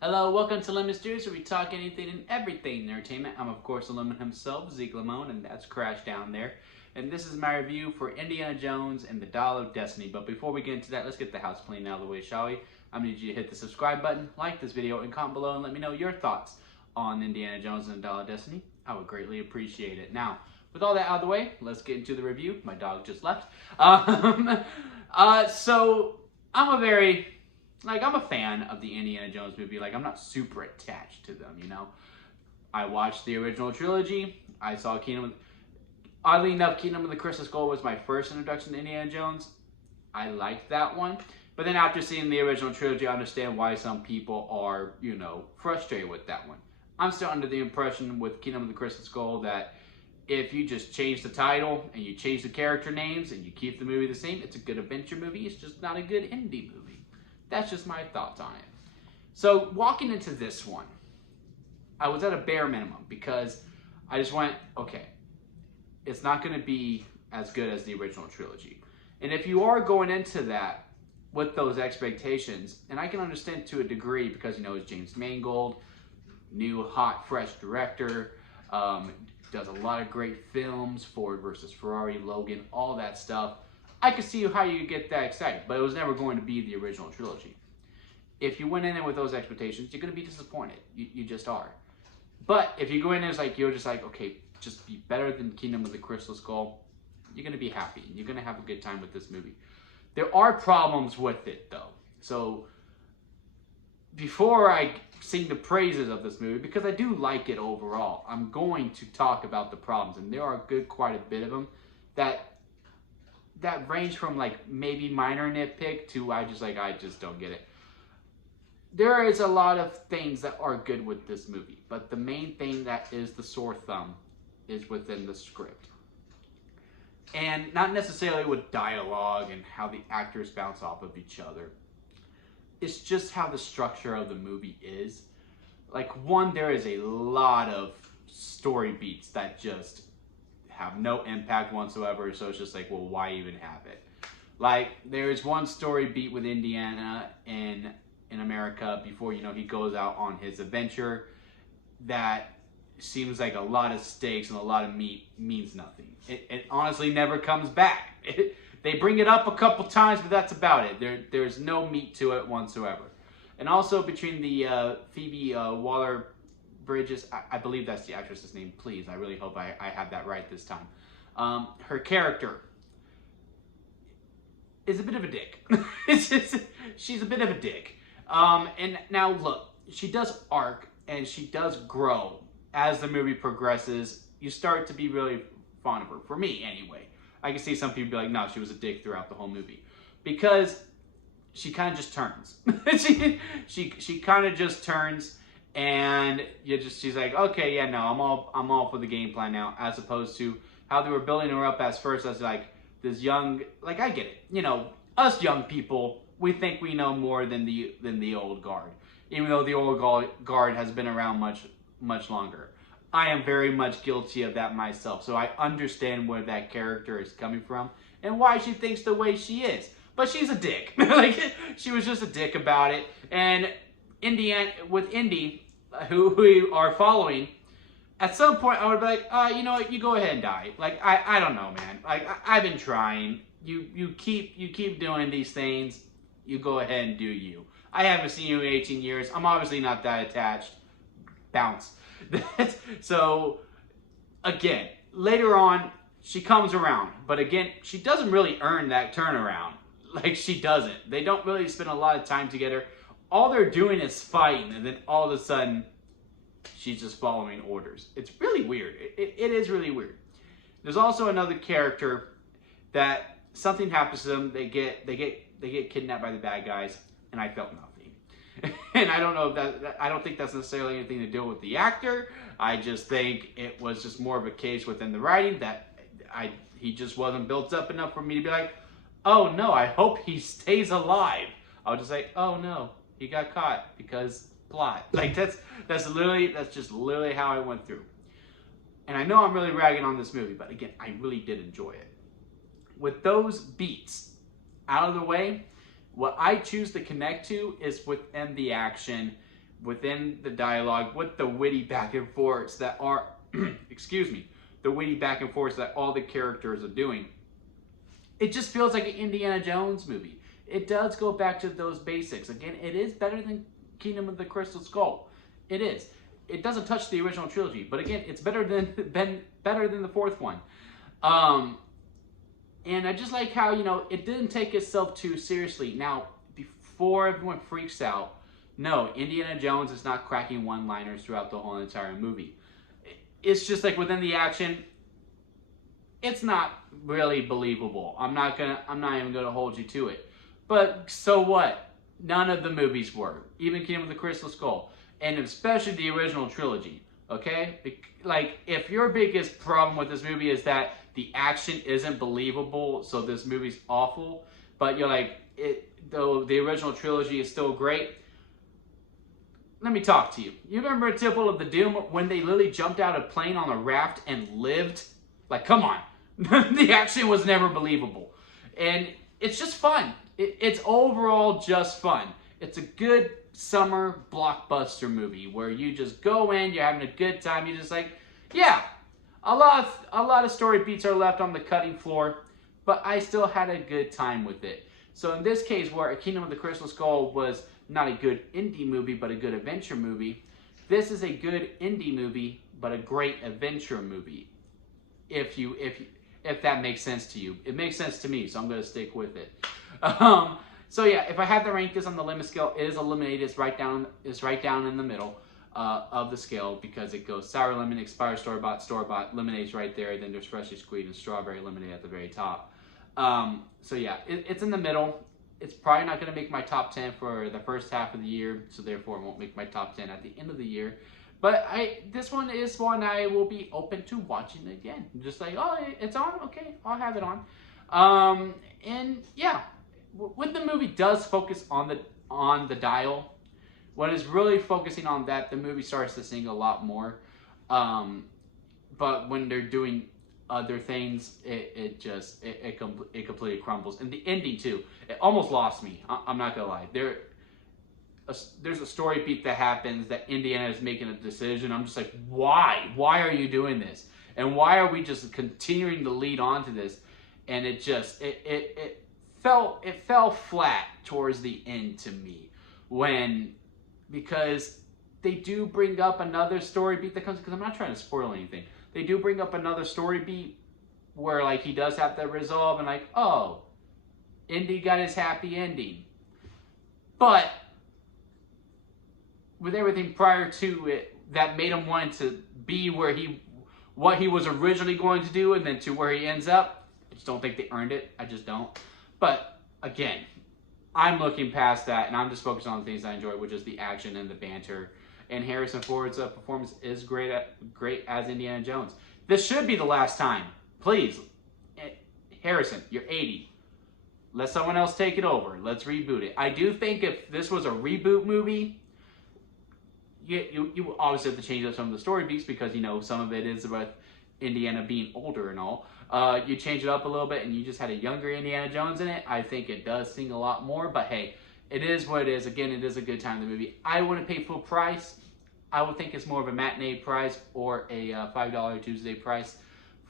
Hello, welcome to Lemon Stews, where we talk anything and everything in entertainment. I'm, of course, the Lemon himself, Zeke Lemon, and that's Crash down there. And this is my review for Indiana Jones and the Dial of Destiny. But before we get into that, let's get the house clean out of the way, shall we? I'm going to need you to hit the subscribe button, like this video, and comment below and let me know your thoughts on Indiana Jones and the Dial of Destiny. I would greatly appreciate it. Now, with all that out of the way, let's get into the review. My dog just left. So, I'm a fan of the Indiana Jones movie. Like, I'm not super attached to them, you know? I watched the original trilogy. I saw Oddly enough, Kingdom of the Crystal Skull was my first introduction to Indiana Jones. I liked that one. But then after seeing the original trilogy, I understand why some people are, frustrated with that one. I'm still under the impression with Kingdom of the Crystal Skull that if you just change the title and you change the character names and you keep the movie the same, it's a good adventure movie. It's just not a good indie movie. That's just my thoughts on it. So walking into this one, I was at a bare minimum because I just went, okay, it's not going to be as good as the original trilogy. And if you are going into that with those expectations, and I can understand to a degree because, it's James Mangold, new, hot, fresh director, does a lot of great films, Ford versus Ferrari, Logan, all that stuff. I could see how you get that excited, but it was never going to be the original trilogy. If you went in there with those expectations, you're going to be disappointed. You just are. But if you go in there, you're just like, okay, just be better than Kingdom of the Crystal Skull, you're going to be happy. You're going to have a good time with this movie. There are problems with it, though. So before I sing the praises of this movie, because I do like it overall, I'm going to talk about the problems, and there are quite a bit of them that range from maybe minor nitpick to I just don't get it. There is a lot of things that are good with this movie, but the main thing that is the sore thumb is within the script. And not necessarily with dialogue and how the actors bounce off of each other. It's just how the structure of the movie is. There is a lot of story beats that just have no impact whatsoever, so it's just well, why even have it? There's one story beat with Indiana in America before, he goes out on his adventure that seems like a lot of stakes and a lot of meat means nothing. It honestly never comes back. They bring it up a couple times, but that's about it. There's no meat to it whatsoever. And also between the Phoebe Waller-Bridges, I believe that's the actress's name. Please, I really hope I have that right this time. Her character is a bit of a dick. She's a bit of a dick. And now look, she does arc and she does grow as the movie progresses. You start to be really fond of her. For me, anyway. I can see some people be like, no, she was a dick throughout the whole movie, because she kind of just turns. she kind of just turns, and she's like, okay, yeah, no, I'm all for the game plan now, as opposed to how they were building her up as first as this young, I get it, us young people, we think we know more than the old guard, even though the old guard has been around much longer. I am very much guilty of that myself, so I understand where that character is coming from and why she thinks the way she is. But she's a dick. She was just a dick about it. And with Indy, who we are following, at some point I would be like, you know what, you go ahead and die. I don't know, man. I've been trying. You keep doing these things. You go ahead and do you. I haven't seen you in 18 years. I'm obviously not that attached. Bounce. So, again, later on, she comes around. But again, she doesn't really earn that turnaround. She doesn't. They don't really spend a lot of time together. All they're doing is fighting, and then all of a sudden, she's just following orders. It's really weird. It is really weird. There's also another character that something happens to them. They get kidnapped by the bad guys, and I felt nothing. And I don't know if I don't think that's necessarily anything to do with the actor. I just think it was just more of a case within the writing that he just wasn't built up enough for me to be like, oh no, I hope he stays alive. I was just like, oh no, he got caught because plot. That's just literally how I went through. And I know I'm really ragging on this movie, but again, I really did enjoy it. With those beats out of the way, what I choose to connect to is within the action within the dialogue, with the witty back and forths that are, excuse me, the witty back and forths that all the characters are doing. It just feels like an Indiana Jones movie. It does go back to those basics. Again, it is better than Kingdom of the Crystal Skull. It is. It doesn't touch the original trilogy, but again, it's better than the fourth one. And I just like how, you know, it didn't take itself too seriously. Now, before everyone freaks out, no, Indiana Jones is not cracking one-liners throughout the whole entire movie. It's just like within the action, it's not really believable. I'm not even gonna hold you to it. But so what? None of the movies were. Even Kingdom of the Crystal Skull, and especially the original trilogy. Okay, like if your biggest problem with this movie is that the action isn't believable, so this movie's awful, but you're like, though the original trilogy is still great. Let me talk to you. You remember Temple of the Doom when they literally jumped out of a plane on a raft and lived? Like, come on. The action was never believable. And it's just fun. It's overall just fun. It's a good summer blockbuster movie where you just go in, you're having a good time, you're just like, yeah, a lot of story beats are left on the cutting floor, but I still had a good time with it. So in this case, where Kingdom of the Crystal Skull was not a good indie movie, but a good adventure movie, this is a good indie movie, but a great adventure movie. If that makes sense to you. It makes sense to me, so I'm going to stick with it. So yeah, if I had to rank this on the limit scale, it is eliminated. It's right down in the middle of the scale, because it goes sour lemon, expired store-bought, lemonade's right there, then there's freshly squeezed and strawberry lemonade at the very top. So yeah, it's in the middle. It's probably not going to make my top 10 for the first half of the year, so therefore it won't make my top 10 at the end of the year. But this one is one I will be open to watching again. Just like, oh, it's on? Okay, I'll have it on. And yeah, when the movie does focus on the dial, when it's really focusing on that, the movie starts to sing a lot more. But when they're doing other things, it completely crumbles. And the ending too, it almost lost me. I'm not gonna lie. There's a story beat that happens that Indiana is making a decision. I'm just like, why? Why are you doing this? And why are we just continuing to lead on to this? And it fell flat towards the end to me, because they do bring up another story beat that comes, because I'm not trying to spoil anything. They do bring up another story beat where like he does have to resolve, and like, oh, Indy got his happy ending. But with everything prior to it that made him want to be what he was originally going to do, and then to where he ends up, I just don't think they earned it. I just don't. But again, I'm looking past that, and I'm just focused on the things I enjoy, which is the action and the banter. And Harrison Ford's performance is great as Indiana Jones. This should be the last time. Please, Harrison, you're 80. Let someone else take it over. Let's reboot it. I do think if this was a reboot movie, you obviously have to change up some of the story beats, because, you know, some of it is about Indiana being older and all. You change it up a little bit and you just had a younger Indiana Jones in it. I think it does sing a lot more, but hey, it is what it is. Again, it is a good time in the movie. I wouldn't pay full price. I would think it's more of a matinee price or a $5 Tuesday price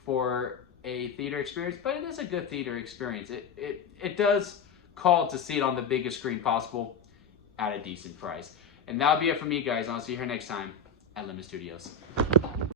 for a theater experience, but it is a good theater experience. It does call to see it on the biggest screen possible at a decent price. And that'll be it for me, guys. I'll see you here next time at Lemon Studios.